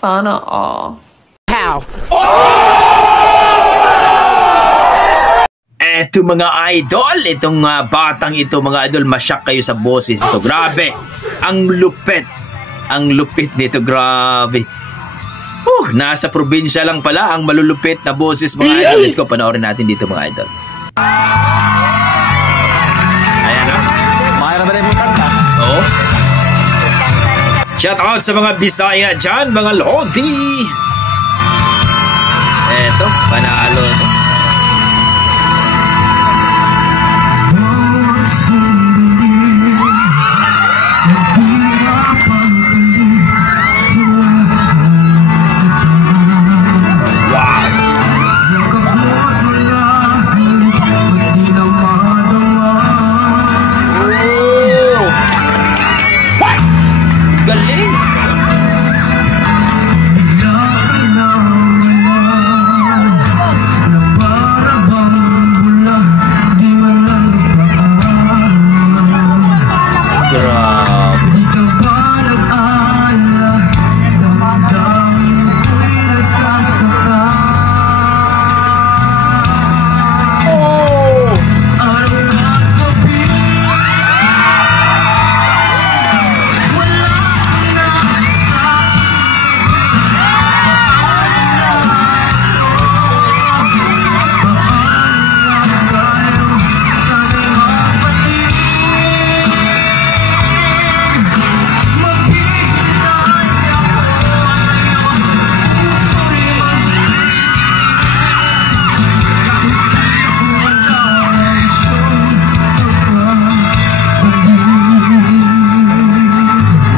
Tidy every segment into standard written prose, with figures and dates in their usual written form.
Sana all. How? Eto mga idol, itong batang ito mga idol, masyak kayo sa boses ito. Grabe, ang lupit. Ang lupit nito, grabe. Nasa probinsya lang pala ang malulupit na boses mga idol. Let's go, panoorin natin dito mga idol. Ayan o. Mahirap ba rin mo kanta? Oo. Shout out sa mga Bisaya dyan, mga Lodi. Eto, panalo no?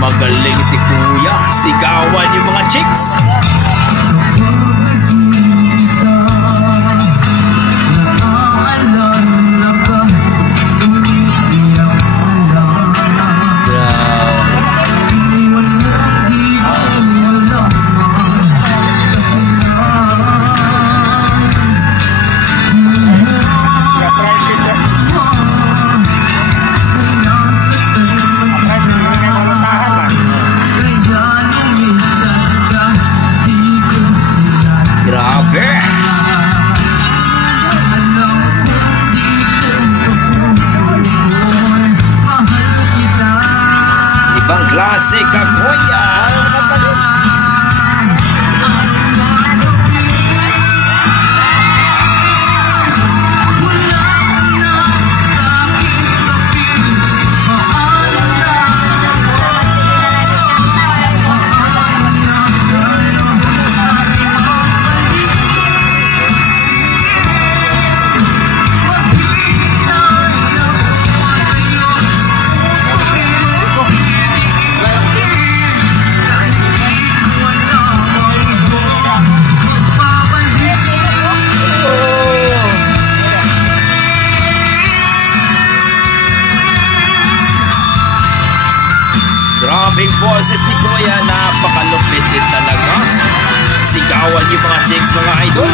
Magaling si Kuya, sigawan yung mga chicks. Ibang klase ka, Kuya. Grabing boses ni Kuya, napakalupit din talaga. Sigawan yung mga chicks, mga idol.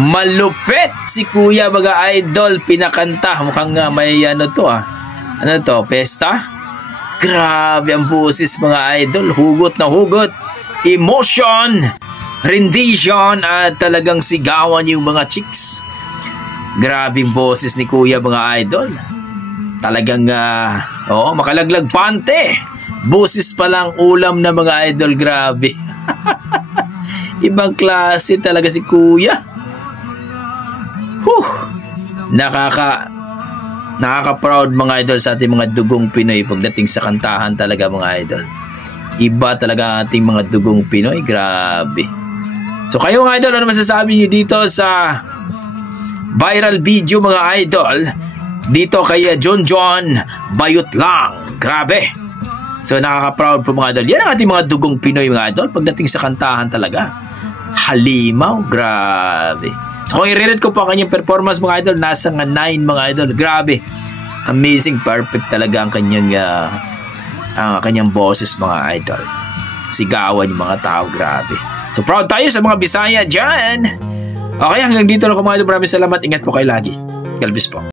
Malupit si Kuya mga idol, pinakanta. Mukhang may ano to Ano to, pesta? Grabe ang boses mga idol, hugot na hugot. Emotion! rendition at talagang sigawan yung mga chicks. Grabing boses ni Kuya mga idol. Talagang makalaglag pante. Boses pa lang ulam na mga idol, grabe. Ibang klase talaga si Kuya. Nakaka-proud mga idol sa ating mga dugong Pinoy pagdating sa kantahan talaga mga idol. Iba talaga ating mga dugong Pinoy, grabe. So kayo mga idol, ano masasabi niyo dito sa viral video mga idol? Dito kay John Bayot lang, grabe. So nakaka-proud po mga idol. Yan ang ating mga dugong Pinoy mga idol pagdating sa kantahan talaga. Halimaw, grabe. So kung i-rate ko po ang kanyang performance mga idol, nasa nga 9 mga idol. Grabe. Amazing, perfect talaga ang kanyang boses mga idol. Sigawan yung mga tao, grabe. So proud tayo sa mga Bisaya dyan. Okay, hanggang dito lang mga idol. Maraming salamat. Ingat po kayo lagi. God bless po.